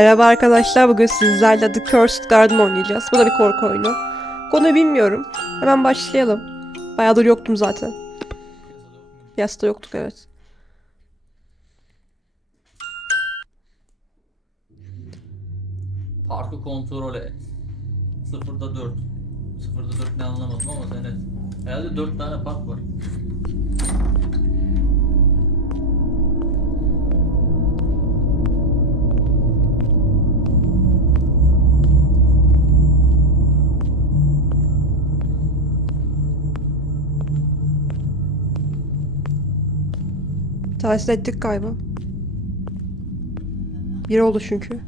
Merhaba arkadaşlar, bugün sizlerle The Cursed Garden oynayacağız. Bu da bir korku oyunu. Konuyu bilmiyorum. Hemen başlayalım. Bayağıdır yoktum zaten. Yasta yoktuk evet. Parkı kontrol et. Sıfırda 4. Sıfırda 4 ne anlamadım ama sen. Herhalde 4 tane park var. Tahsis ettik galiba. Bir oldu çünkü.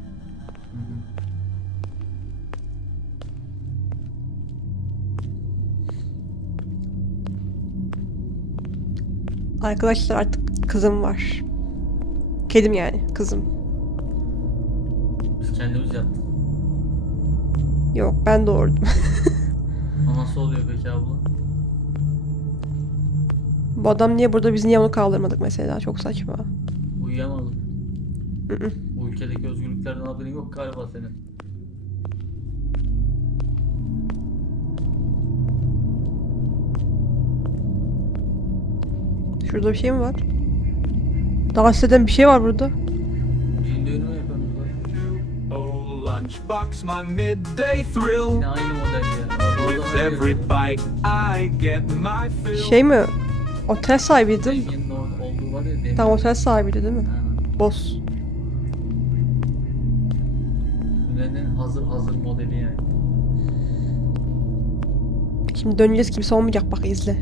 Arkadaşlar artık kızım var. Kedim yani, kızım. Biz kendimiz yaptık. Yok, ben doğurdum. Nasıl oluyor peki abla? Bu adam niye burada biz niye onu kaldırmadık mesela? Çok saçma. Uyuyamadım. Bu ülkedeki özgürlüklerden haberin yok galiba senin. Şurada bir şey mi var? Dans eden bir şey var burada. Cin düğünü? Oh, lunchbox, my midday thrill. Yine aynı model ya. With every bite, I get my fill. Şey mi? Otel sahibiydi. Zenginin or- olduğu var ya. Tam otel sahibiydi değil mi? Boss. Dünyanın hazır hazır modeli yani. Şimdi döneceğiz kimse olmayacak bak izle.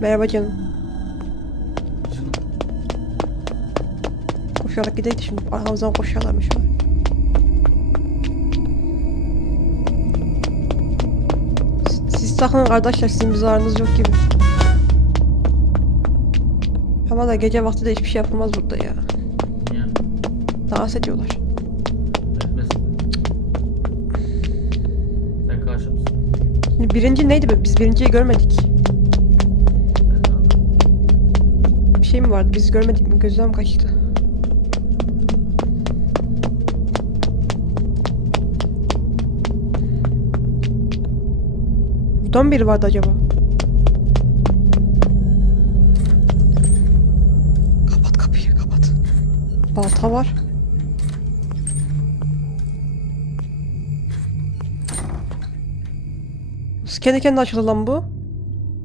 Merhaba canım. Canım. Koşarak gidelim şimdi. Arkamızdan koşuyorlarmış var. Siz- sakın arkadaşlar sizin bir zararınız yok gibi. Ama da gece vakti de hiçbir şey yapılmaz burada ya. Ya. Dans ediyorlar. Etmesin. Sen karşı mısın? Şimdi birinci neydi be? Biz birinciyi görmedik. Ben de anlamadım. Bir şey mi vardı? Biz görmedik mi? Gözden mi kaçtı? Buradan biri vardı acaba? Kapat kapıyı, kapat. Balta var. Kendi kendine açıldı lan bu?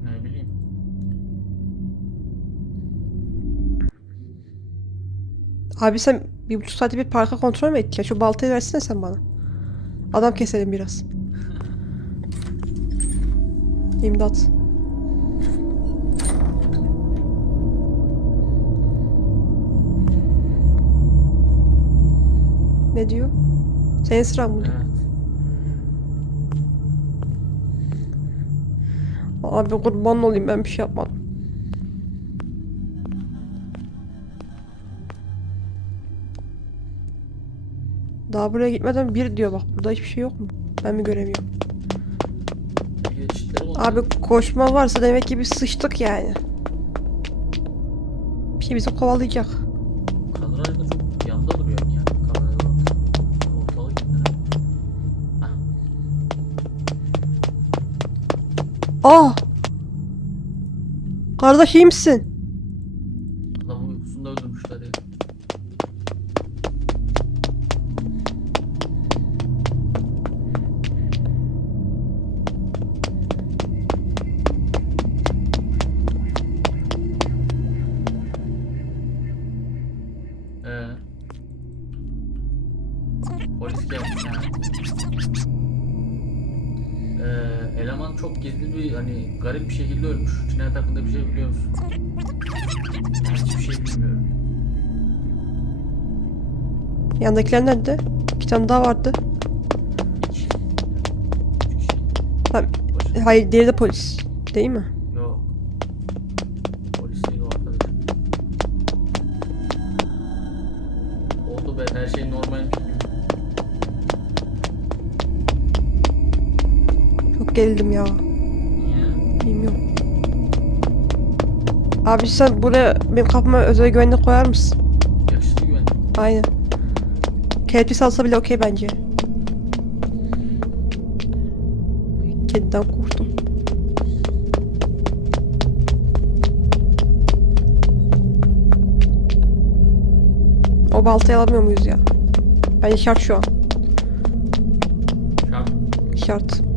Ne bileyim. Abi sen bir buçuk saate bir parka kontrol mü ettik ya? Şu baltayı versene sen bana. Adam keselim biraz. İmdat. Ne diyor? Senin sıran mı? Evet. Abi kurban olayım ben bir şey yapmadım. Daha buraya gitmeden bir diyor bak burada hiçbir şey yok mu? Ben mi göremiyorum? Geçitleri. Abi koşma varsa demek ki biz sıçtık yani. Bir şey bizi kovalayacak. Kadraj da çok yanda duruyor yani. Bak. Ortalık gitti. Hah. Aa! Kardeş iyi misin? Adamı uykusunda öldürmüşler ya. Polis gelmiş ha. Ee, eleman çok gizli bir hani garip bir şekilde ölmüş. Cinayet hakkında bir şey biliyor musun? Hiçbir şey bilmiyorum. Yandakiler nerede? İki tane daha vardı. Hiç. Başı- hayır diğeri de polis. Değil mi? Yok. Polis değil o arkadaş. Oldu be her şey normalmiş Çok ya. Bilmiyorum. Abi sen buraya benim kapıma özel güvenlik koyar mısın? Yakışıklı güvenlik. Aynen. Kelepçe salsa bile okey bence. Kediden korktum. O baltayı alamıyor muyuz ya? Bence şart şu an. Şart. Şart.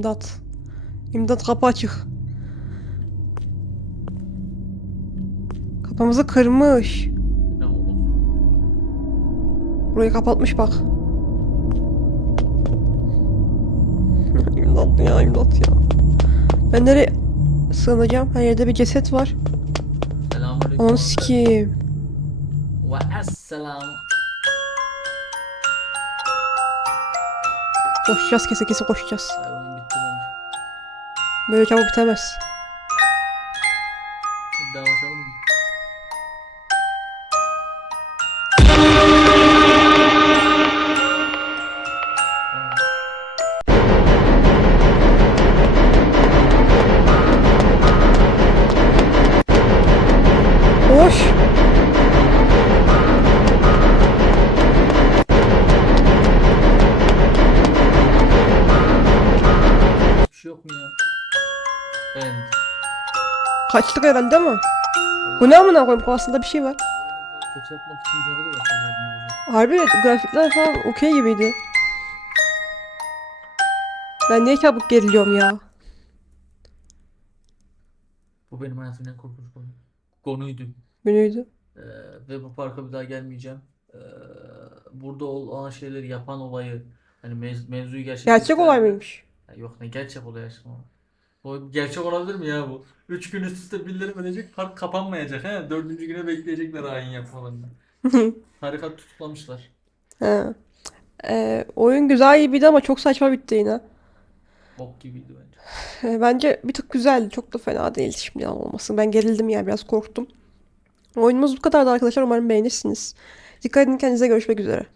İmdat. İmdat kapı açık. Kapımızı kırmış. Ne oldu? Burayı kapatmış bak. imdat ya imdat ya. Ben nereye sığınacağım? Her yerde bir ceset var. Selamünaleyküm. Onu sikeyim. Ve esselam. Koşacağız kese kese koşacağız. Böyle çabuk bitemez. Bir Kaçtık herhalde ama. Bu ne amına koyayım kafasında bir şey var. Kötü yapmak için mücadele yapanlar bunu. Harbi grafikler falan okey gibiydi. Ben niye çabuk geriliyorum ya? Bu benim hayatımın en korkunç konu. Konuydu. Günüydü. Ee, ve bu parka bir daha gelmeyeceğim. Ee, burada olan şeyleri yapan olayı hani mevz- mevzuyu gerçekten Gerçek olay mıymış? Ya yok ne gerçek olay aşkım. O gerçek olabilir mi ya bu? Üç gün üst üste birileri ölecek, park kapanmayacak he. Dördüncü güne bekleyecekler hain yapmalarını. Tarikat tutuklamışlar. He. Ee, oyun güzel gibiydi ama çok saçma bitti yine. Bok gibiydi bence. Ee, bence bir tık güzeldi. Çok da fena değildi şimdi yalan olmasın. Ben gerildim ya biraz korktum. Oyunumuz bu kadardı arkadaşlar. Umarım beğenirsiniz. Dikkat edin kendinize görüşmek üzere.